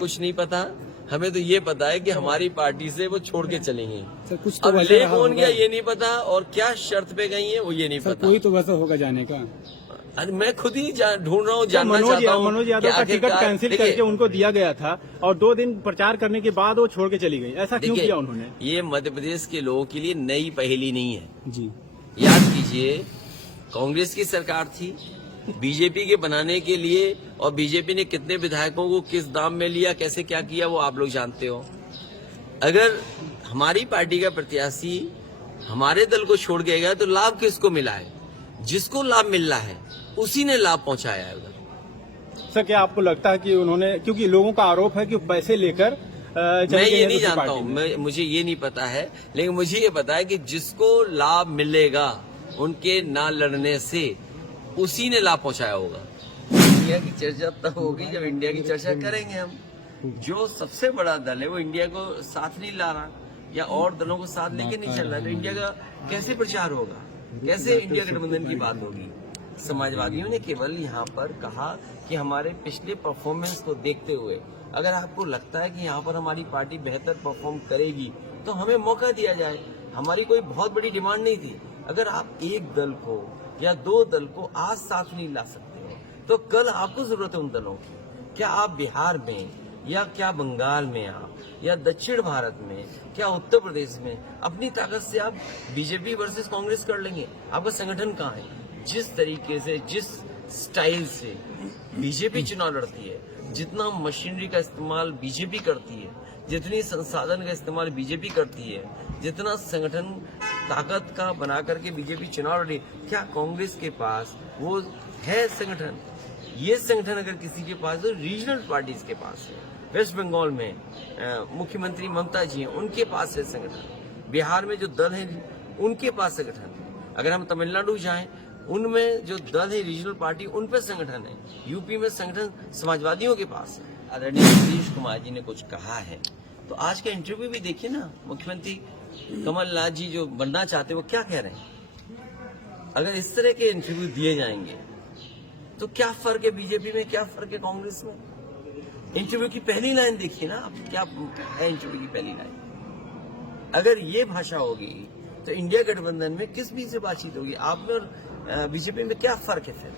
कुछ नहीं पता। हमें तो ये पता है कि हमारी पार्टी से वो छोड़ के चलेंगे। सर कुछ तो अब वैसे ले रहा कौन होगा। गया ये नहीं पता, और क्या शर्त पे गई है वो ये नहीं सर पता। कोई तो वैसा होगा जाने का। अरे मैं खुद ही ढूंढ रहा हूँ, जानना चाहता हूँ। मनोज यादव का टिकट कैंसिल करके उनको दिया गया था और 2 दिन प्रचार करने के बाद वो छोड़ के चली गई, ऐसा क्यों किया उन्होंने? ये मध्य प्रदेश के लोगों के लिए नई पहेली नहीं है जी। याद कीजिए, कांग्रेस की सरकार थी, बीजेपी के बनाने के लिए, और बीजेपी ने कितने विधायकों को किस दाम में लिया, कैसे क्या किया, वो आप लोग जानते हो। अगर हमारी पार्टी का प्रत्याशी हमारे दल को छोड़ के गया तो लाभ किसको मिला है? जिसको लाभ मिल रहा है उसी ने लाभ पहुंचाया है उधर। सर क्या आपको लगता है कि उन्होंने, क्योंकि लोगों का आरोप है कि पैसे लेकर मैं ये नहीं जानता हूँ, मुझे ये नहीं पता है, लेकिन मुझे ये पता है कि जिसको लाभ मिलेगा उनके ना लड़ने से उसी ने लाभ पहुंचाया होगा। इंडिया की चर्चा तब होगी जब इंडिया की चर्चा करेंगे हम। जो सबसे बड़ा दल है वो इंडिया को साथ नहीं ला रहा या और दलों को साथ लेके नहीं चल रहा, तो इंडिया का कैसे प्रचार होगा, कैसे इंडिया गठबंधन की बात होगी? समाजवादियों ने केवल यहाँ पर कहा कि हमारे पिछले परफॉर्मेंस को देखते हुए अगर आपको लगता है कि यहाँ पर हमारी पार्टी बेहतर परफॉर्म करेगी तो हमें मौका दिया जाए। हमारी कोई बहुत बड़ी डिमांड नहीं थी। अगर आप एक दल को या 2 दल को आज साथ नहीं ला सकते हो तो कल आपको जरूरत है उन दलों की। क्या आप बिहार में या क्या बंगाल में आप या दक्षिण भारत में क्या उत्तर प्रदेश में अपनी ताकत से आप बीजेपी वर्सेस कांग्रेस कर लेंगे? आपका संगठन कहाँ है? जिस तरीके से, जिस स्टाइल से बीजेपी चुनाव लड़ती है, जितना मशीनरी का इस्तेमाल बीजेपी करती है, जितनी संसाधन का इस्तेमाल बीजेपी करती है, जितना संगठन ताकत का बना करके बीजेपी चुनाव लड़ी, क्या कांग्रेस के पास वो है संगठन? ये संगठन अगर किसी के पास तो रीजनल पार्टीज के पास है। वेस्ट बंगाल में मुख्यमंत्री ममता जी हैं, उनके पास है संगठन। बिहार में जो दल है उनके पास संगठन है। अगर हम तमिलनाडु जाएं, उनमें जो दल है रीजनल पार्टी, उन पे संगठन है। यूपी में संगठन समाजवादियों के पास है। आदरणीय नीतीश कुमार जी ने कुछ कहा है तो आज का इंटरव्यू भी देखिए ना, मुख्यमंत्री कमलनाथ जी जो बनना चाहते हैं वो क्या कह रहे हैं। अगर इस तरह के इंटरव्यू दिए जाएंगे तो क्या फर्क है बीजेपी में, क्या फर्क है कांग्रेस में? इंटरव्यू की पहली लाइन देखिए ना आप, क्या है इंटरव्यू की पहली लाइन? अगर ये भाषा होगी तो इंडिया गठबंधन में किस बीच से बातचीत होगी? आप में और बीजेपी में क्या फर्क है फिर?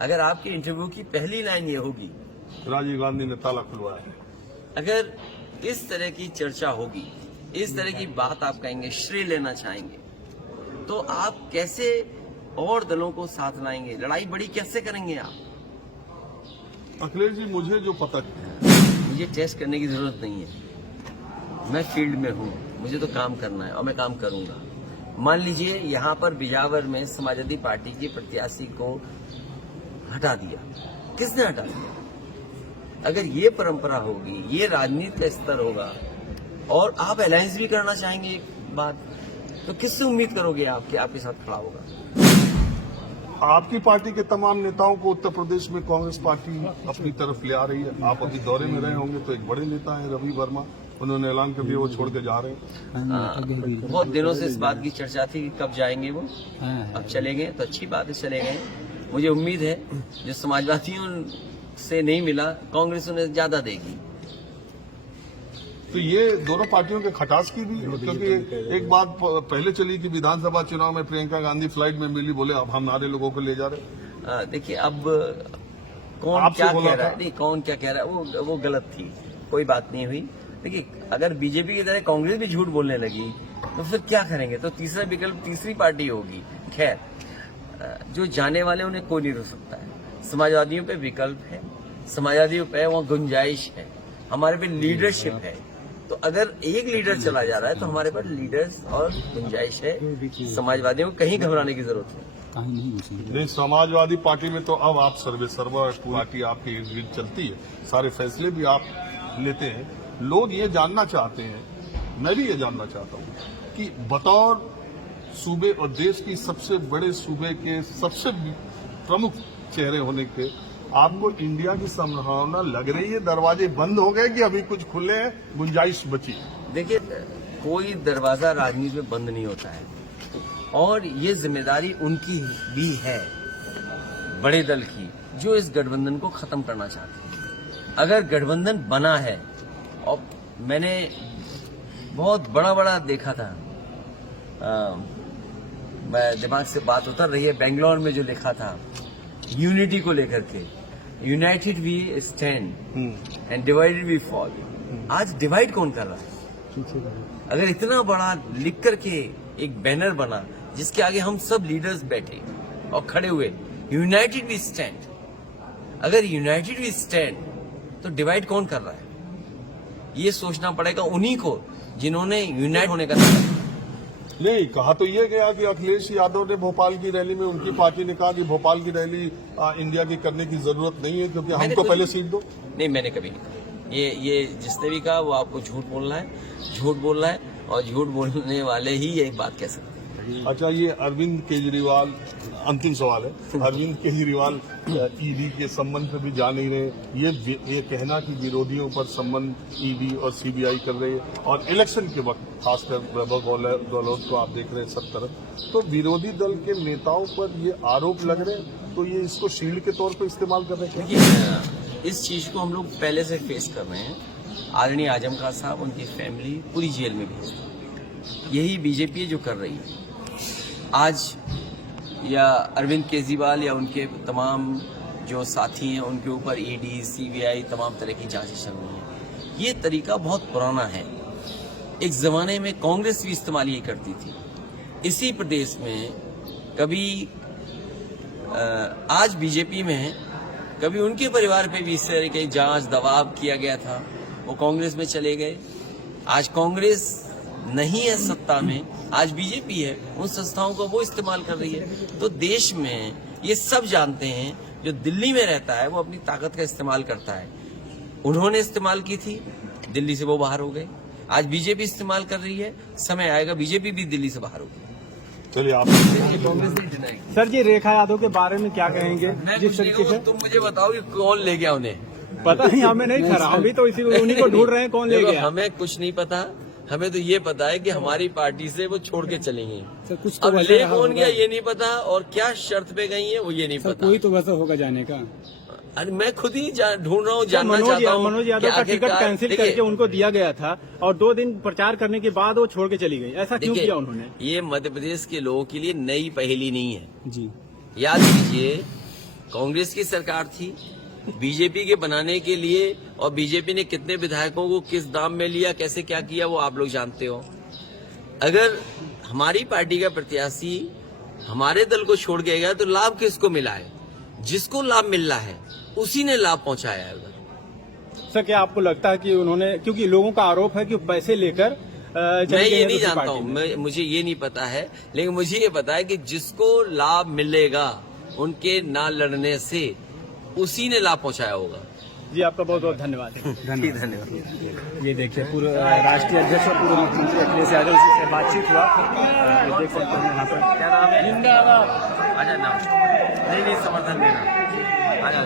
अगर आपके इंटरव्यू की पहली लाइन ये होगी, राजीव गांधी ने ताला खुलवाया है। अगर इस तरह की चर्चा होगी, इस तरह की बात आप कहेंगे, श्रेय लेना चाहेंगे, तो आप कैसे और दलों को साथ लाएंगे? लड़ाई बड़ी कैसे करेंगे आप? अखिलेश जी, मुझे जो पता है, मुझे टेस्ट करने की जरूरत नहीं है। मैं फील्ड में हूँ, मुझे तो काम करना है और मैं काम करूंगा। मान लीजिए यहाँ पर बिजावर में समाजवादी पार्टी के प्रत्याशी को हटा दिया, किसने हटा दिया? अगर ये परंपरा होगी, ये राजनीति का स्तर होगा और आप अलायंस भी करना चाहेंगे एक बात, तो किससे उम्मीद करोगे आप कि आपके साथ खड़ा होगा? आपकी पार्टी के तमाम नेताओं को उत्तर प्रदेश में कांग्रेस पार्टी अपनी तरफ ले आ रही है। आप अभी दौरे में रहे होंगे तो एक बड़े नेता हैं रवि वर्मा, उन्होंने ऐलान कर दिया वो छोड़ के जा रहे हैं। बहुत दिनों से इस बात की चर्चा थी कि कब जाएंगे वो, अब चले गए तो अच्छी बात है, चले गए। मुझे उम्मीद है जो समाजवादियों से नहीं मिला कांग्रेस उन्हें ज्यादा देगी। तो ये दोनों पार्टियों के खटास की भी, क्योंकि एक बात पहले चली थी विधानसभा चुनाव में प्रियंका गांधी फ्लाइट में मिली, बोले अब हम हमारे लोगों को ले जा रहे। देखिए अब कौन क्या कह रहा है, नहीं कौन क्या कह रहा है वो गलत थी, कोई बात नहीं हुई। देखिए अगर बीजेपी की तरह कांग्रेस भी झूठ बोलने लगी तो फिर क्या करेंगे? तो तीसरा विकल्प तीसरी पार्टी होगी। खैर, जो जाने वाले उन्हें कोई नहीं रोक सकता है। समाजवादियों पे विकल्प है, समाजवादियों पे वहाँ गुंजाइश है, हमारे पे लीडरशिप है। तो अगर एक लीडर चला जा रहा है तो हमारे पास लीडर्स और गुंजाइश है। समाजवादियों को कहीं घबराने की जरूरत है नहीं। समाजवादी पार्टी में तो अब आप सर्वे सर्वा पार्टी आपकी इर्द गिर्द चलती है, सारे फैसले भी आप लेते हैं। लोग ये जानना चाहते हैं, मैं भी ये जानना चाहता हूँ कि बतौर सूबे और देश की सबसे बड़े सूबे के सबसे प्रमुख चेहरे होने के आपको इंडिया की संभावना लग रही है? दरवाजे बंद हो गए कि अभी कुछ खुले हैं, गुंजाइश बची? देखिए कोई दरवाजा राजनीति में बंद नहीं होता है और ये जिम्मेदारी उनकी भी है, बड़े दल की, जो इस गठबंधन को खत्म करना चाहते हैं। अगर गठबंधन बना है, और मैंने बहुत बड़ा बड़ा देखा था, मैं दिमाग से बात उतर रही है, बेंगलोर में जो लिखा था यूनिटी को लेकर के, united we stand and divided we fall. आज डिवाइड कौन कर रहा है? अगर इतना बड़ा लिख करके एक बैनर बना जिसके आगे हम सब लीडर्स बैठे और खड़े हुए, यूनाइटेड वी स्टैंड, अगर यूनाइटेड वी स्टैंड तो डिवाइड कौन कर रहा है? ये सोचना पड़ेगा उन्हीं को जिन्होंने यूनाइट होने का नहीं, कहा तो ये गया कि अखिलेश यादव ने भोपाल की रैली में, उनकी पार्टी ने कहा कि भोपाल की रैली इंडिया की करने की जरूरत नहीं है क्योंकि हमको पहले सीट दो। नहीं, मैंने कभी नहीं कहा। ये जिसने भी कहा वो आपको झूठ बोलना है, झूठ बोलना है, और झूठ बोलने वाले ही ये बात कह सकते हैं। अच्छा, ये अरविंद केजरीवाल, अंतिम सवाल है, अरविंद केजरीवाल ईडी के संबंध में भी जा नहीं रहे, ये कहना कि विरोधियों पर संबंध ईडी और सीबीआई कर रहे हैं, और इलेक्शन के वक्त खासकर वैभव गहलोत को आप देख रहे हैं सब तरफ, तो विरोधी दल के नेताओं पर ये आरोप लग रहे हैं, तो ये इसको शील्ड के तौर पर इस्तेमाल कर रहे हैं। देखिए, इस चीज को हम लोग पहले से फेस कर रहे हैं। आदरणीय आजम खान साहब, उनकी फैमिली पूरी जेल में भी, यही बीजेपी जो कर रही है आज, या अरविंद केजरीवाल या उनके तमाम जो साथी हैं उनके ऊपर ईडी, सीबीआई, तमाम तरह की जांचें चल रही हैं। ये तरीका बहुत पुराना है। एक जमाने में कांग्रेस भी इस्तेमाल ये करती थी। इसी प्रदेश में कभी आज बीजेपी में है, कभी उनके परिवार पे भी इस तरह की जांच दबाव किया गया था, वो कांग्रेस में चले गए। आज कांग्रेस नहीं है सत्ता में, आज बीजेपी है, उन संस्थाओं को वो इस्तेमाल कर रही है। तो देश में ये सब जानते हैं, जो दिल्ली में रहता है वो अपनी ताकत का इस्तेमाल करता है। उन्होंने इस्तेमाल की थी, दिल्ली से वो बाहर हो गए। आज बीजेपी इस्तेमाल कर रही है, समय आएगा बीजेपी भी दिल्ली से बाहर होगी। चलिए, आप कांग्रेस नहीं डिनाई। सर जी, रेखा यादव के बारे में क्या कहेंगे? जिस तरीके से तुम मुझे बताओ कि कौन ले गया उन्हें? पता नहीं, हमें नहीं खरा, अभी तो इसी उन्हीं को ढूंढ रहे हैं कौन ले देखो, गया। हमें कुछ नहीं पता। हमें तो ये पता है कि हमारी पार्टी से वो छोड़ के चलेंगी। सर, कुछ तो अब वजह ले रहा कौन होगा। गया ये नहीं पता, और क्या शर्त पे गई है वो ये नहीं पता। कोई तो वजह होगा जाने का। अरे मैं खुद ही ढूंढ रहा हूँ, जानना मनोज चाहता हूँ। मनोज यादव का टिकट कैंसिल करके उनको दिया गया था, और 2 दिन प्रचार करने के बाद वो छोड़ के चली गई। ऐसा क्यों किया उन्होंने? ये मध्य प्रदेश के लोगों के लिए नई पहेली नहीं है जी। याद कीजिए, कांग्रेस की सरकार थी, बीजेपी के बनाने के लिए, और बीजेपी ने कितने विधायकों को किस दाम में लिया, कैसे क्या किया, वो आप लोग जानते हो। अगर हमारी पार्टी का प्रत्याशी हमारे दल को छोड़ के गया तो लाभ किसको मिला है? जिसको लाभ मिल रहा है उसी ने लाभ पहुंचाया है। सर, क्या आपको लगता है कि उन्होंने, क्योंकि लोगों का आरोप है कि पैसे लेकर मैं ये नहीं जानता हूँ, मुझे ये नहीं पता है, लेकिन मुझे ये पता है कि जिसको लाभ मिलेगा उनके ना लड़ने से उसी ने लाभ पहुंचाया होगा। जी, आपका बहुत बहुत धन्यवाद। धन्यवाद। ये देखिए, पूर्व राष्ट्रीय अध्यक्ष और पूर्व मुख्यमंत्री अखिलेश यादव जी से बातचीत हुआ। ये देख सकते हैं यहाँ पर। क्या नाम है? जिंदाबाद। आजा नाम। नहीं, समर्थन देना। आजा।